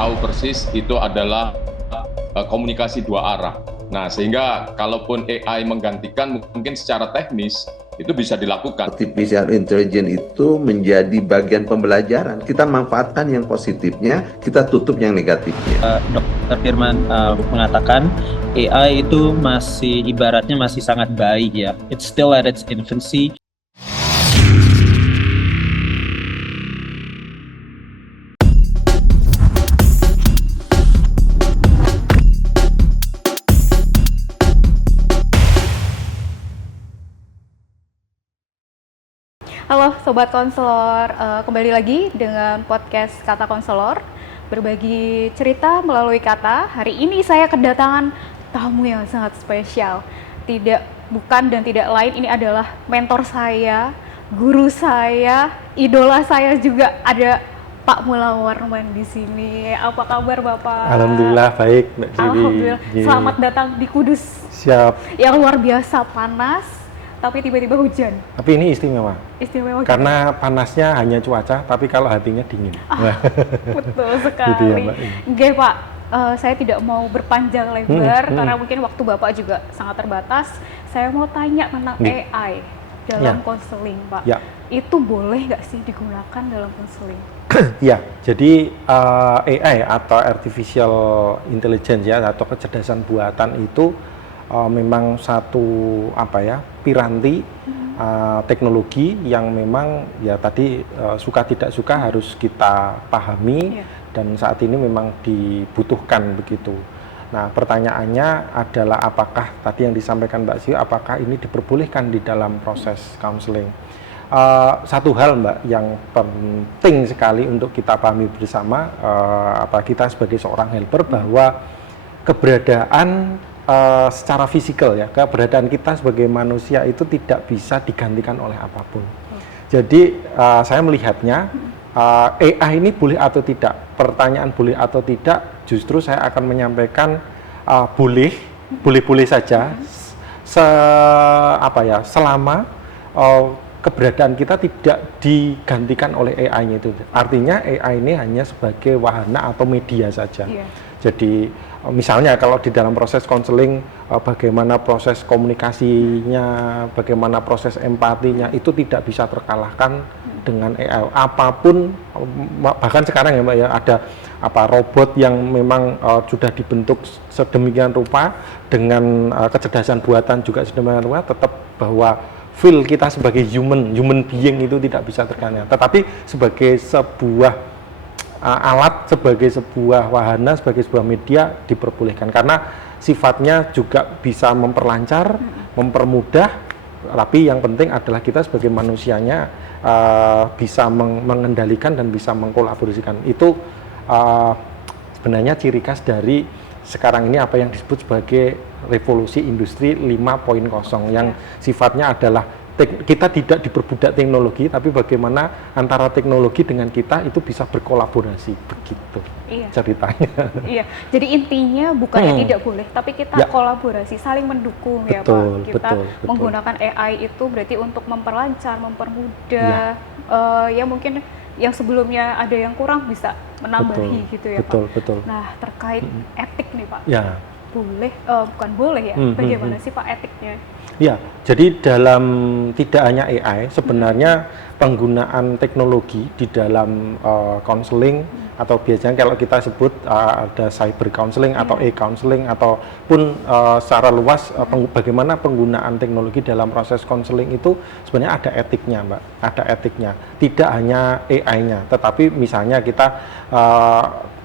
tahu persis itu adalah komunikasi dua arah. Nah, sehingga kalaupun AI menggantikan mungkin secara teknis itu bisa dilakukan. Artificial intelligence itu menjadi bagian pembelajaran. Kita manfaatkan yang positifnya, kita tutup yang negatifnya. Dr. Firman mengatakan AI itu ibaratnya masih sangat bayi ya. It's still at its infancy. Halo Sobat Konselor, kembali lagi dengan podcast Kata Konselor. Berbagi cerita melalui kata. Hari ini saya kedatangan tamu yang sangat spesial. Bukan dan tidak lain, ini adalah mentor saya, guru saya, idola saya juga. Ada Pak Mula Warman di sini. Apa kabar Bapak? Alhamdulillah baik, Mbak Jiwi. Alhamdulillah. Selamat datang di Kudus. Siap. Yang luar biasa panas, tapi tiba-tiba hujan. Tapi ini istimewa. Istimewa. Karena panasnya hanya cuaca, tapi kalau hatinya dingin. Betul sekali. Gitu ya, Mbak. Oke Pak, saya tidak mau berpanjang lebar karena mungkin waktu Bapak juga sangat terbatas. Saya mau tanya tentang AI dalam konseling, Pak. Ya. Itu boleh nggak sih digunakan dalam konseling? Ya, jadi AI atau artificial intelligence ya atau kecerdasan buatan itu memang satu piranti teknologi yang memang ya tadi suka tidak suka harus kita pahami dan saat ini memang dibutuhkan begitu. Nah, pertanyaannya adalah apakah tadi yang disampaikan Mbak Siu, apakah ini diperbolehkan di dalam proses counseling? Satu hal Mbak yang penting sekali untuk kita pahami bersama, kita sebagai seorang helper bahwa keberadaan secara fisikal ya, keberadaan kita sebagai manusia itu tidak bisa digantikan oleh apapun. Jadi saya melihatnya AI ini boleh atau tidak. Pertanyaan boleh atau tidak, justru saya akan menyampaikan boleh saja, selama keberadaan kita tidak digantikan oleh AI-nya itu. Artinya AI ini hanya sebagai wahana atau media saja. Jadi misalnya kalau di dalam proses konseling, bagaimana proses komunikasinya, bagaimana proses empatinya, itu tidak bisa terkalahkan dengan AI. Apapun, bahkan sekarang ya Mbak ya, ada robot yang memang sudah dibentuk sedemikian rupa, dengan kecerdasan buatan juga sedemikian rupa, tetap bahwa feel kita sebagai human being itu tidak bisa tergantikan. Tetapi sebagai sebuah alat, sebagai sebuah wahana, sebagai sebuah media diperbolehkan karena sifatnya juga bisa memperlancar, mempermudah, tapi yang penting adalah kita sebagai manusianya bisa mengendalikan dan bisa mengkolaborasikan. Itu sebenarnya ciri khas dari sekarang ini apa yang disebut sebagai revolusi industri 5.0 yang sifatnya adalah kita tidak diperbudak teknologi, tapi bagaimana antara teknologi dengan kita itu bisa berkolaborasi, begitu ceritanya. Iya, jadi intinya bukannya tidak boleh, tapi kita kolaborasi, saling mendukung ya Pak. Kita menggunakan AI itu berarti untuk memperlancar, mempermudah, ya mungkin yang sebelumnya ada yang kurang bisa menambahi gitu ya Pak. Betul. Nah, terkait etik nih Pak. Ya. Boleh, bukan boleh ya, bagaimana sih Pak etiknya? Ya, jadi dalam tidak hanya AI, sebenarnya penggunaan teknologi di dalam counseling atau biasanya kalau kita sebut ada cyber counseling atau e-counseling ataupun secara luas bagaimana penggunaan teknologi dalam proses counseling itu sebenarnya ada etiknya Mbak, ada etiknya. Tidak hanya AI-nya, tetapi misalnya kita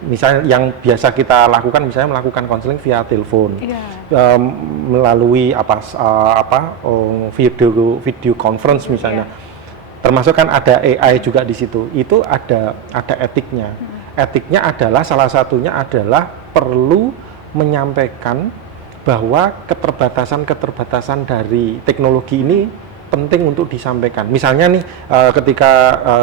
misalnya yang biasa kita lakukan, misalnya melakukan konseling via telepon, melalui video conference misalnya, termasuk kan ada AI juga di situ. Itu ada etiknya. Etiknya adalah salah satunya adalah perlu menyampaikan bahwa keterbatasan dari teknologi ini penting untuk disampaikan. Misalnya nih, ketika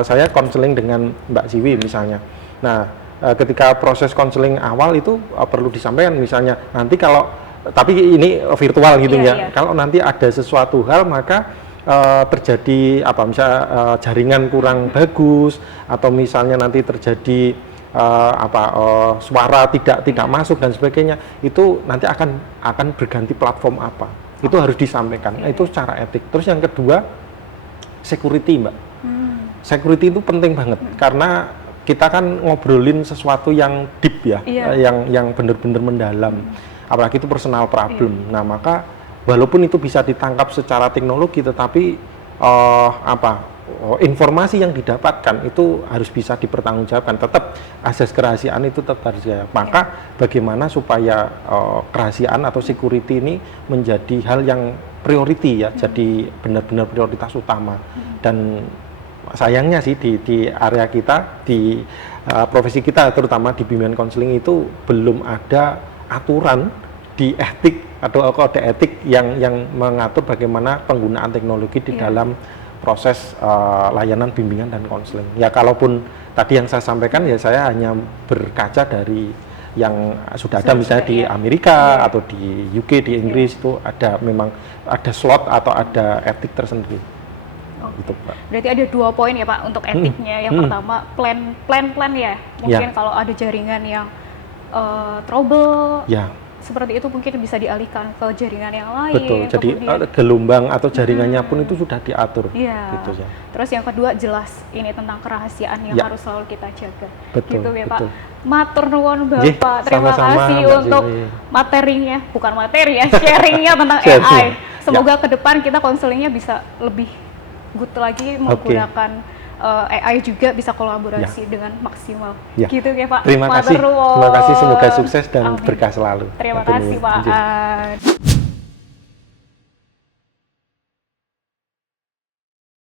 saya konseling dengan Mbak Siwi misalnya, nah ketika proses konseling awal itu perlu disampaikan misalnya nanti kalau, tapi ini virtual gitu kalau nanti ada sesuatu hal maka terjadi misalnya jaringan kurang bagus atau misalnya nanti terjadi suara tidak masuk dan sebagainya, itu nanti akan berganti platform apa, itu harus disampaikan. Itu secara etik. Terus yang kedua, security, Mbak. Security itu penting banget karena kita kan ngobrolin sesuatu yang deep ya, yang benar-benar mendalam, apalagi itu personal problem. Nah, maka walaupun itu bisa ditangkap secara teknologi, tetapi informasi yang didapatkan itu harus bisa dipertanggungjawabkan. Tetap asas kerahasiaan itu tetap harus ya. Maka bagaimana supaya kerahasiaan atau security ini menjadi hal yang priority ya, jadi benar-benar prioritas utama. Dan sayangnya sih di area kita, di profesi kita, terutama di bimbingan konseling itu belum ada aturan di etik atau kode etik yang mengatur bagaimana penggunaan teknologi di dalam proses layanan bimbingan dan konseling. Ya kalaupun tadi yang saya sampaikan ya saya hanya berkaca dari yang sudah ada misalnya di Amerika atau di UK, di Inggris itu memang ada slot atau ada etik tersendiri. Gitu, Pak. Berarti ada 2 poin ya Pak untuk etiknya. Yang pertama plan ya. Mungkin kalau ada jaringan yang trouble. Seperti itu mungkin bisa dialihkan ke jaringan yang lain. Betul, jadi gelombang atau jaringannya pun itu sudah diatur. Gitu ya. Terus yang kedua jelas ini tentang kerahasiaan yang harus selalu kita jaga. Betul, gitu ya betul. Pak. Matur nuwun Bapak, terima kasih untuk materinya, bukan materi ya, sharingnya tentang AI. Semoga ke depan kita konselingnya bisa lebih good lagi menggunakan AI juga bisa kolaborasi dengan maksimal. Gitu ya Pak. Terima kasih. Semoga sukses dan berkah selalu. Terima kasih Pak.